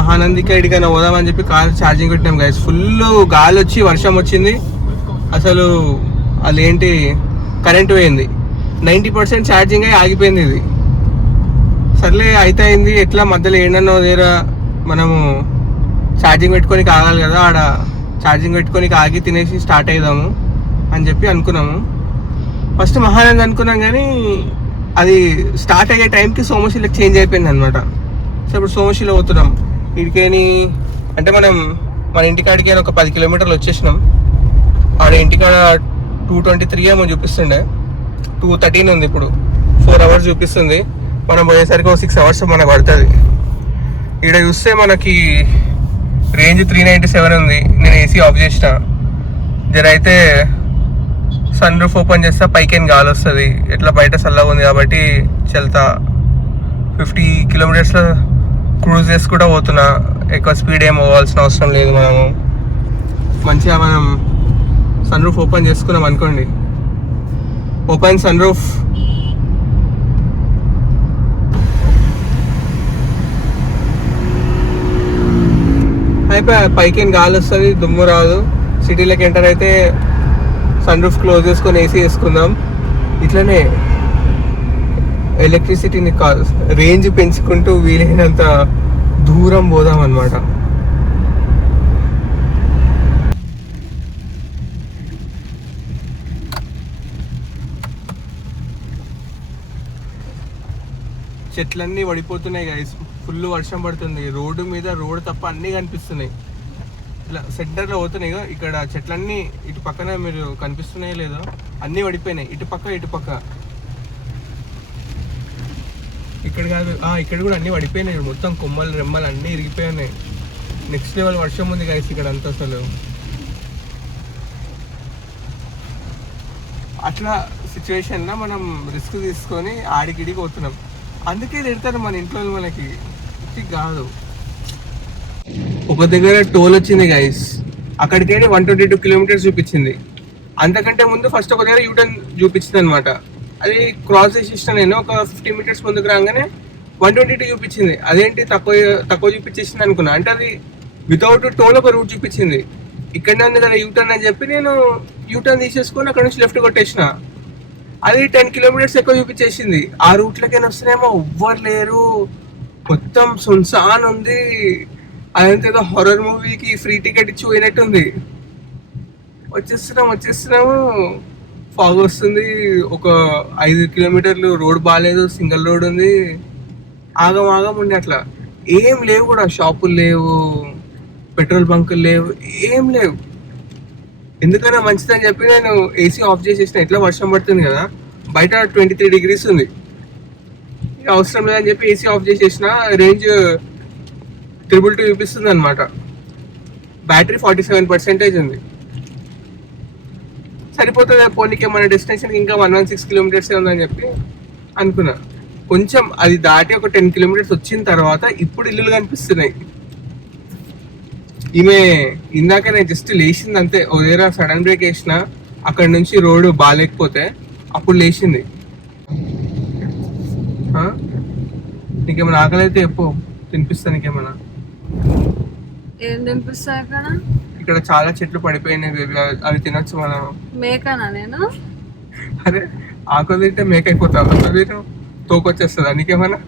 మహానందికి ఎక్కడికైనా పోదామని చెప్పి కార్ ఛార్జింగ్ పెట్టినాం గైస్. ఫుల్ గాలి వచ్చి వర్షం వచ్చింది, అసలు అదేంటి కరెంట్ పోయింది. 90% ఛార్జింగ్ అయి ఆగిపోయింది. ఇది సర్లే అయితే అయింది, ఎట్లా మధ్యలో ఏంటన్నో దగ్గర మనము ఛార్జింగ్ పెట్టుకొని ఆగాలి కదా, ఆడ ఛార్జింగ్ పెట్టుకొని ఆగి తినేసి స్టార్ట్ అవుదాము అని చెప్పి అనుకున్నాము. ఫస్ట్ మహానంది అనుకున్నాం కానీ అది స్టార్ట్ అయ్యే టైంకి సోమశిలకు చేంజ్ అయిపోయింది అనమాట. సో ఇప్పుడు సోమశిల పోతున్నాం. ఇడికేని అంటే మనం మన ఇంటికాడికి ఒక 10 కిలోమీటర్లు వచ్చేసినాం. ఆడ ఇంటికాడ 2:23 ఏమో చూపిస్తుండే, 2:13 ఉంది. ఇప్పుడు 4 hours చూపిస్తుంది. మనం పోయేసరికి 6 hours మనకు పడుతుంది. ఇక్కడ చూస్తే మనకి రేంజ్ 397 ఉంది. నేను ఏసీ ఆఫ్ చేసిన. జర అయితే సన్ రూఫ్ ఓపెన్ చేస్తే పైకేం గాలి వస్తుంది. ఎట్లా బయట చల్లగా ఉంది కాబట్టి చెల్తా 50 కిలోమీటర్స్లో క్రూజ్ చేసుకుంటూ పోతున్నా. ఎక్కువ స్పీడ్ ఏం పోవాల్సిన అవసరం లేదు. మనము మంచిగా మనం సన్ రూఫ్ ఓపెన్ చేసుకున్నాం అనుకోండి. Open sun roof. అయిపోయి పైకి గాలి వస్తుంది, దుమ్ము రాదు. సిటీలోకి ఎంటర్ అయితే సన్ రూఫ్ క్లోజ్ చేసుకొని ఏసీ వేసుకుందాం. ఇట్లనే ఎలక్ట్రిసిటీని రేంజ్ పెంచుకుంటూ వీలైనంత దూరం పోదాం అన్నమాట. చెట్లన్నీ పడిపోతున్నాయి గైస్. ఫుల్ వర్షం పడుతుంది. రోడ్డు మీద రోడ్ తప్ప అన్నీ కనిపిస్తున్నాయి. ఇలా సెంటర్లో పోతున్నాయి. ఇక్కడ చెట్లన్నీ ఇటు పక్కన మీరు కనిపిస్తున్నాయో లేదో అన్నీ పడిపోయినాయి. ఇటు పక్క ఇక్కడ కాదు, ఇక్కడ కూడా అన్నీ పడిపోయినాయి. మొత్తం కొమ్మలు రెమ్మలు అన్నీ ఇరిగిపోయినాయి. నెక్స్ట్ లెవెల్ వర్షం ఉంది గైస్ ఇక్కడ అంతా. అసలు అట్లా సిచ్యువేషన్లో మనం రిస్క్ తీసుకొని ఆడికిడికి పోతున్నాం. అందుకే తిడతారు మన ఇంట్లో మనకి కాదు. ఒక దగ్గర టోల్ వచ్చింది గైస్, అక్కడికి 122 కిలోమీటర్స్ చూపించింది. అంతకంటే ముందు ఫస్ట్ ఒక దగ్గర యూటర్న్ చూపించింది అనమాట. అది క్రాస్ చేసేసిన నేను ఒక 50 మీటర్స్ ముందుకు రాగానే 122 చూపించింది. అదేంటి తక్కువ చూపించేసింది అనుకున్నా. అంటే అది వితౌట్ టోల్ ఒక రూట్ చూపించింది. ఇక్కడనే ఉంది కదా యూటర్న్ అని చెప్పి నేను యూటర్న్ తీసేసుకొని అక్కడ నుంచి లెఫ్ట్ కొట్టేసిన. అది 10 కిలోమీటర్స్ ఎక్కువ చూపించేసింది. ఆ రూట్లకైనా వస్తేనేమో ఎవ్వరు లేరు, మొత్తం సున్సాన్ ఉంది. అదంతా ఏదో హారర్ మూవీకి ఫ్రీ టికెట్ ఇచ్చి పోయినట్టుంది. వచ్చేస్తున్నాము. ఫాగ్ వస్తుంది. ఒక 5 కిలోమీటర్లు రోడ్ బాగాలేదు, సింగిల్ రోడ్ ఉంది. ఆగం ఉండి అట్లా ఏం లేవు కూడా. షాపులు లేవు, పెట్రోల్ బంకులు లేవు, ఏం లేవు. ఎందుకైనా మంచిదని చెప్పి నేను ఏసీ ఆఫ్ చేసేసిన. ఎట్లా వర్షం పడుతుంది కదా, బయట 23 degrees ఉంది. అవసరం లేదని చెప్పి ఏసీ ఆఫ్ చేసేసిన. రేంజ్ 222 చూపిస్తుంది అనమాట. బ్యాటరీ 47% ఉంది. సరిపోతుంది పోనీకి. మన డెస్టినేషన్కి ఇంకా 116 కిలోమీటర్స్ ఉందని చెప్పి అనుకున్నా. కొంచెం అది దాటి ఒక 10 కిలోమీటర్స్ వచ్చిన తర్వాత ఇప్పుడు ఇల్లులు కనిపిస్తున్నాయి. ఈమె ఇందాక నేను జస్ట్ లేచింది అంతే. ఓ దగ్గర సడన్ బ్రేక్ వేసిన, అక్కడ నుంచి రోడ్డు బాగాలేకపోతే అప్పుడు లేచింది. నీకేమైనా ఆకలి అయితే చెప్పు, తినిపిస్తా. నీకేమన్నా ఏం తినిపిస్తాయి? ఇక్కడ చాలా చెట్లు పడిపోయినాయి బేబీ, అవి తినొచ్చు మనం. మేకనా నేను? అరే ఆకులు తింటే మేక అయిపోతావు, మీరు తోకొచ్చేస్తుందా నీకేమన్నా?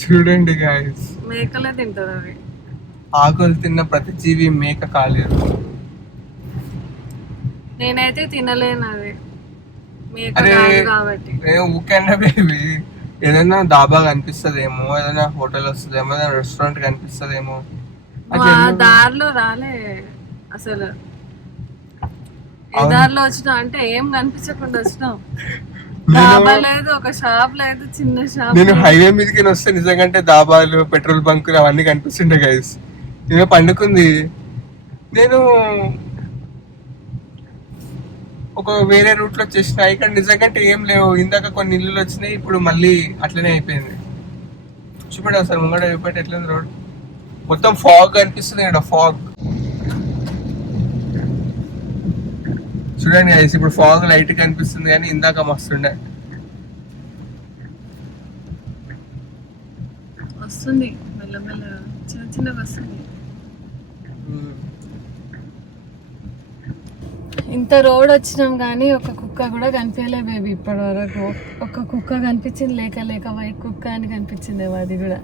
చూడండి గాయస్, మేకలే తింటారు అవి. ఆకులు తిన్న ప్రతి జీవి మేక కాలేదు. నేనైతే తినలేను అది, మేక కాబట్టి. ఊకన్నా బేబీ, ఏదైనా దాబా కనిపిస్తుందేమో, ఏదైనా హోటల్ వస్తుందేమో, ఏదైనా రెస్టారెంట్ కనిపిస్తుందేమో. దారిలో రాలే అసలు. ఏ దారిలో వచ్చినా అంటే ఏం కనిపించకుండా వచ్చినావు. దాబా లేదు, ఒక షాప్ లేదు, చిన్న షాప్. నేను హైవే మీదకి వస్తే నిజంగా దాబాలు, పెట్రోల్ బంకులు అవన్నీ కనిపిస్తుంటాయి గైస్. ఇవే పండుకుంది. నేను ఒక వేరే రూట్ లో వచ్చేసిన. ఇక్కడ నిజంగా ఏం లేవు. ఇందాక కొన్ని ఇల్లులు వచ్చినాయి, ఇప్పుడు మళ్ళీ అట్లనే అయిపోయింది. చూపెట్టు సార్ ముంగడ చూపెట్టి ఎట్లయింది రోడ్. మొత్తం ఫాగ్ కనిపిస్తుంది ఇక్కడ, ఫాగ్. చూడండి గైస్, ఇప్పుడు ఫాగ్ లైట్ కనిపిస్తుంది కానీ ఇందాక మస్తుండే. వస్తుంది మెల్లమెల్లగా, చిన్న చిన్నగా వస్తుంది. ఇంత రోడ్ వచ్చినాం కానీ ఒక కుక్క కూడా కనిపించలే బేబీ ఇప్పటి వరకు. ఒక కుక్క కనిపించింది, లేక లేక వైట్ కుక్క అని కనిపించింది, అది కూడా.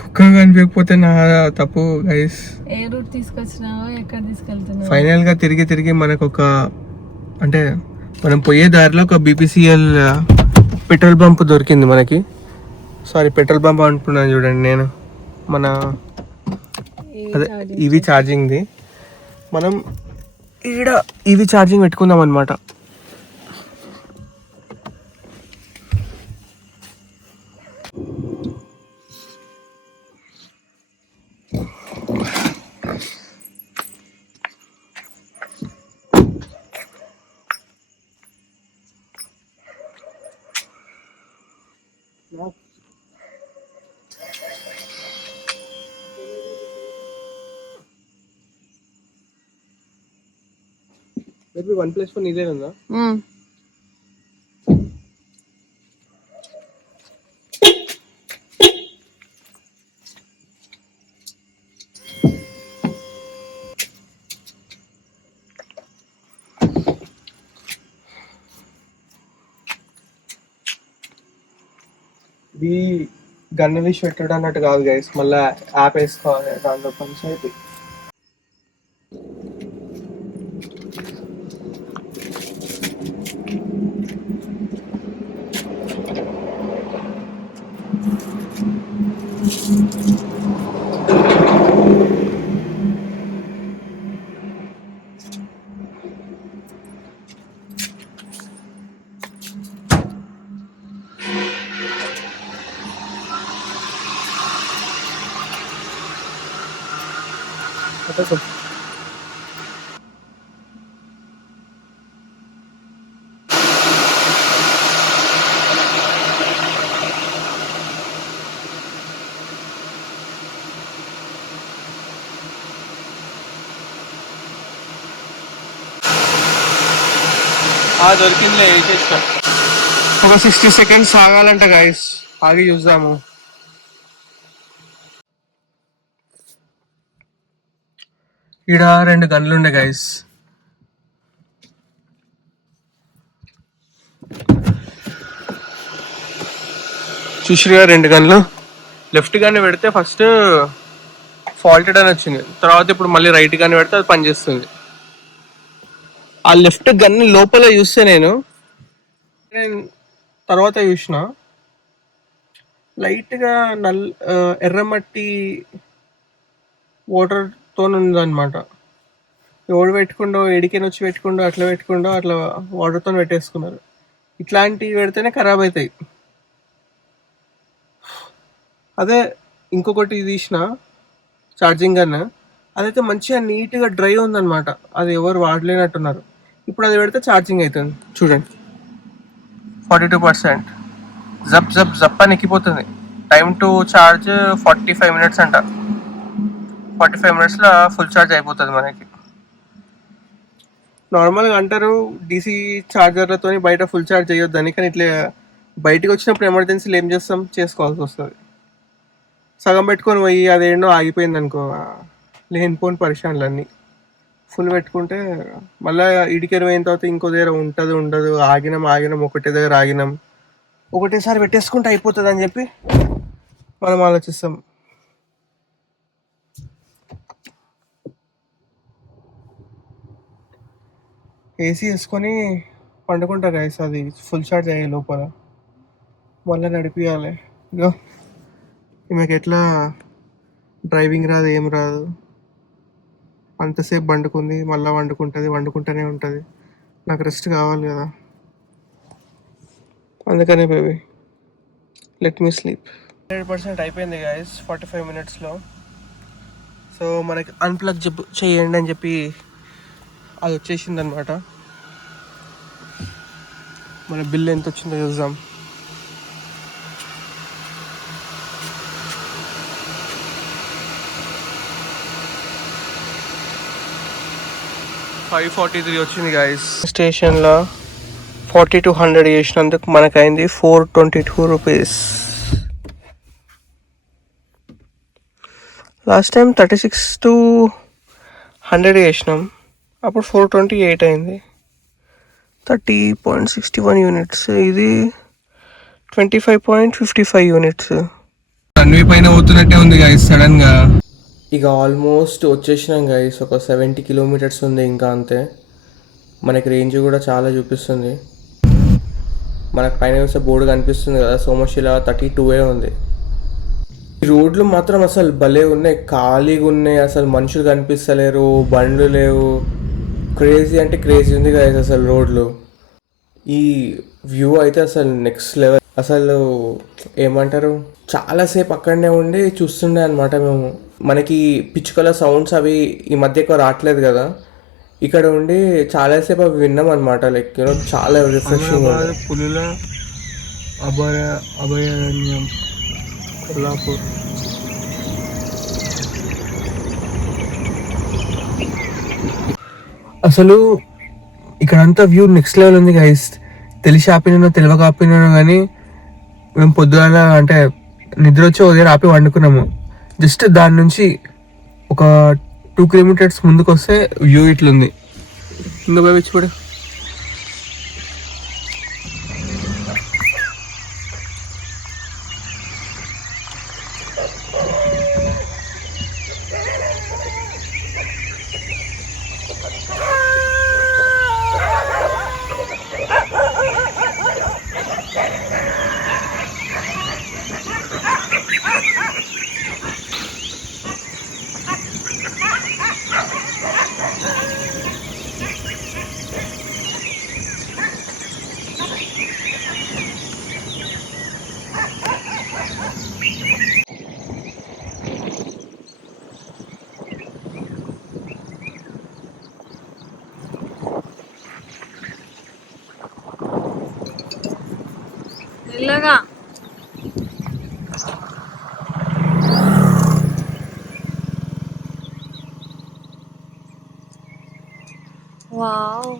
కుక్క కనిపించకపోతే నా తప్పు గైస్. ఏ రూట్ తీసుకొచ్చినావో, ఎక్కడ తీసుకెళ్తున్నావు? ఫైనల్ గా తిరిగి తిరిగి మనకు ఒక, అంటే మనం పోయే దారిలో ఒక బీపీసీఎల్ పెట్రోల్ బంప్ దొరికింది మనకి. సారీ, పెట్రోల్ బంప్ అనుకున్నాను చూడండి నేను, మన అదే ఈవీ ఛార్జింగ్ది. మనం ఈడ ఈవీ ఛార్జింగ్ పెట్టుకుందాం అనమాట. OnePlus ఇదే ఉందా? ఇది గన్న విష్ పెట్టడం అన్నట్టు కాదు గైస్, మళ్ళీ యాప్ వేసుకోవాలి దాంట్లో పంచాయతీ. దొరికిందిలే, వేసేసిన. ఒక 60 సెకండ్స్ ఆగాలంట గైస్, ఆగి చూద్దాము. ఈడ 2 గన్లు ఉండే గైస్. చూసిరుగా 2 గన్లు. లెఫ్ట్ గన్ పెడితే ఫస్ట్ ఫాల్టెడ్ అని వచ్చింది, తర్వాత ఇప్పుడు మళ్ళీ రైట్ గన్ పెడితే అది పనిచేస్తుంది. ఆ లెఫ్ట్ గన్ లోపల చూస్తే నేను తర్వాత చూసిన లైట్గా ఎర్రమట్టి వాటర్తో ఉందన్నమాట. ఎవడు పెట్టుకుండో, ఎడికైనా వచ్చి పెట్టుకుండో, అట్లా వాటర్తో పెట్టేసుకున్నారు. ఇట్లాంటివి పెడితేనే ఖరాబ్ అవుతాయి. అదే ఇంకొకటి తీసిన ఛార్జింగ్ గన్, అదైతే మంచిగా నీట్గా డ్రై ఉందన్నమాట. అది ఎవరు వాడలేనట్టున్నారు. ఇప్పుడు అది పెడితే ఛార్జింగ్ అవుతుంది చూడండి, 42%. జప్ జప్ జప్ అని ఎక్కిపోతుంది. టైమ్ టు ఛార్జ్ 45 మినిట్స్ అంట. 45 మినిట్స్లో ఫుల్ ఛార్జ్ అయిపోతుంది మనకి. నార్మల్గా అంటారు డీసీ ఛార్జర్లతో బయట ఫుల్ ఛార్జ్ చేయొద్దని, కానీ ఇట్లా బయటకు వచ్చినప్పుడు ఎమర్జెన్సీలు ఏం చేస్తాం, చేసుకోవాల్సి వస్తుంది. సగం పెట్టుకొని పోయి అదేంటో ఆగిపోయింది అనుకో, లేనిపోని పరిశాన్లు అన్నీ. ఫుల్ పెట్టుకుంటే మళ్ళీ ఇడికెరు అయిన తర్వాత ఇంకో దగ్గర ఉండదు. ఆగినాం ఒకటే దగ్గర ఆగినాం, ఒకటేసారి పెట్టేసుకుంటే అయిపోతుంది అని చెప్పి మనం ఆలోచిస్తాం. ఏసీ వేసుకొని పండుకుంటా గైస్, అది ఫుల్ ఛార్జ్ అయ్యే లోపల మళ్ళీ నడిపియాలి. ఇగో ఈమెకి ఎట్లా డ్రైవింగ్ రాదు, ఏం రాదు, అంతసేపు వండుకుంది, మళ్ళీ వండుకుంటూనే ఉంటుంది. నాకు రెస్ట్ కావాలి కదా, అందుకనే బేబీ లెట్ మీ స్లీప్. 100% అయిపోయింది గైస్ 45 మినిట్స్లో. సో మనకి అన్ప్లగ్ చేయండి అని చెప్పి అది వచ్చేసింది అనమాట. మన బిల్ ఎంత వచ్చిందో చూద్దాం. $543 వచ్చింది గైస్. స్టేషన్లో 40 to 100 చేసినందుకు మనకైంది 422 రూపీస్. లాస్ట్ టైం 36 to 100 చేసినాం, అప్పుడు 428 అయింది. 30.61 యూనిట్స్, ఇది 25.55 యూనిట్స్. రన్వే పైన పోతున్నట్టే ఉంది గైస్ సడన్గా. ఇక ఆల్మోస్ట్ వచ్చేసినాం గైస్, ఒక 70 కిలోమీటర్స్ ఉంది ఇంకా, అంతే. మనకి రేంజ్ కూడా చాలా చూపిస్తుంది. మనకు పైన చూస్తే బోర్డు కనిపిస్తుంది కదా, సోమశిల 32 ఉంది. ఈ రోడ్లు మాత్రం అసలు భలే ఉన్నాయి, ఖాళీగా ఉన్నాయి, అసలు మనుషులు కనిపిస్తలేరు, బండ్లు లేవు. క్రేజీ అంటే క్రేజీ ఉంది కదా అసలు రోడ్లు. ఈ వ్యూ అయితే అసలు నెక్స్ట్ లెవెల్. అసలు ఏమంటారు, చాలాసేపు అక్కడనే ఉండి చూస్తుండే అనమాట మేము. మనకి పిచ్చుకల సౌండ్స్ అవి ఈ మధ్య ఎక్కువ రావట్లేదు కదా, ఇక్కడ ఉండి చాలాసేపు అవి విన్నాం అనమాట. లైక్ యూనో చాలా రిఫ్రెషింగ్. పులుల అభయారణ్యం కొల్లాపూర్. అసలు ఇక్కడంతా వ్యూ నెక్స్ట్ లెవెల్ ఉంది గైస్. తెలిసి ఆపినానో తెలియక ఆపినానో కానీ మేము పొద్దుగాల అంటే నిద్ర వచ్చి ఉదయం ఆపి వండుకున్నాము. జస్ట్ దాని నుంచి ఒక 2 కిలోమీటర్స్ ముందుకు వస్తే వ్యూ ఇట్లుంది. ఇంకా పోయి చూడు. మెల్లగా. వావ్,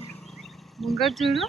ముంగట చూడు.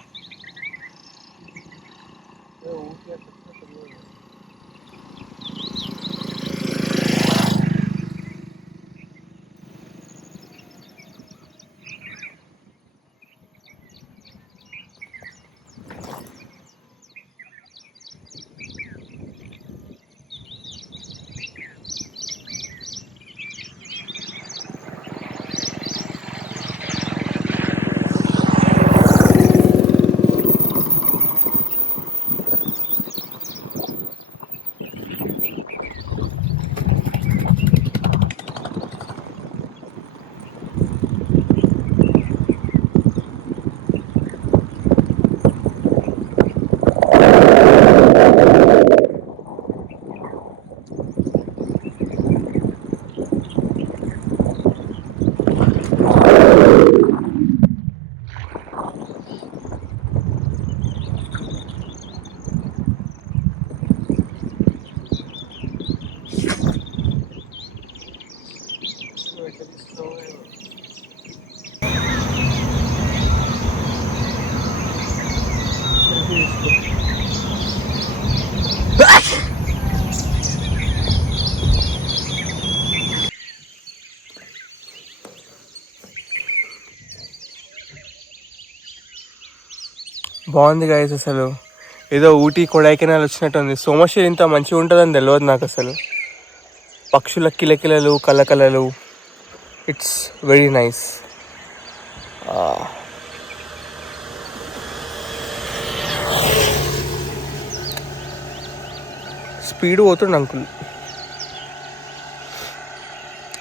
బాగుంది గైస్. అసలు ఏదో ఊటీ కొడైకెనాల్ వచ్చినట్టుంది. సోమశిల ఇంత మంచిగా ఉంటుందని తెలియదు నాకు అసలు. పక్షుల కిలకిలలు, కలకలలు, ఇట్స్ వెరీ నైస్. స్పీడ్ పోతుండు అంకుల్.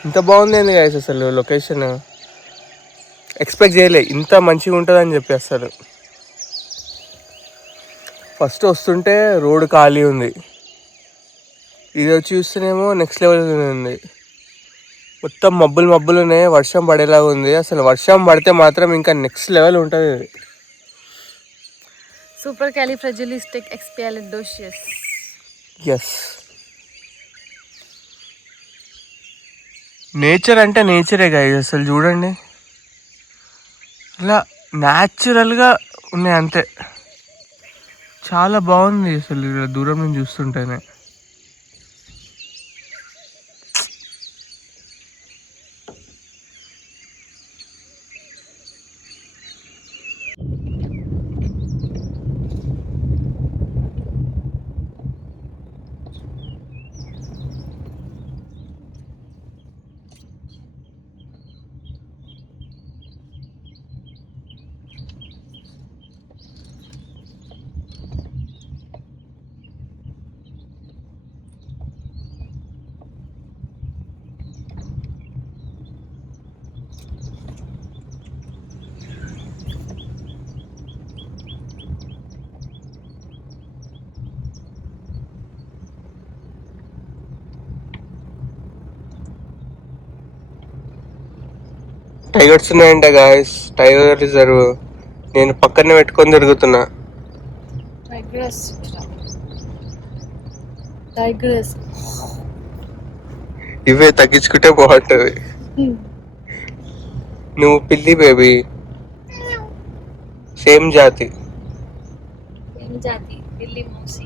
ఇంత బాగుంది గైస్ అసలు లొకేషన్. ఎక్స్పెక్ట్ చేయలే ఇంత మంచిగా ఉంటుందని చెప్పి. అసలు ఫస్ట్ వస్తుంటే రోడ్ ఖాళీ ఉంది, ఇది వచ్చి చూస్తేనేమో నెక్స్ట్ లెవెల్ ఉంది. మొత్తం మబ్బులు మబ్బులు ఉన్నాయి, వర్షం పడేలాగా ఉంది. అసలు వర్షం పడితే మాత్రం ఇంకా నెక్స్ట్ లెవెల్ ఉంటుంది. సూపర్ క్యాలిఫ్రాజిలిస్టిక్ ఎక్స్పియాలిడోషియస్. ఎస్, నేచర్ అంటే నేచరే గాయస్. అసలు చూడండి, ఇలా న్యాచురల్గా ఉన్నాయి అంతే. చాలా బాగుంది అసలు ఇలా దూరం నుంచి చూస్తుంటేనే. టైగర్స్ ఉన్నాయంట గాయస్, టైగర్ రిజర్వ్. నేను పక్కనే పెట్టుకొని తిరుగుతున్నా. ఇవే తగ్గించుకుంటే బాగుంటది. నువ్వు పిల్లి బేబీ, సేమ్ జాతి. పిల్లి మౌసి.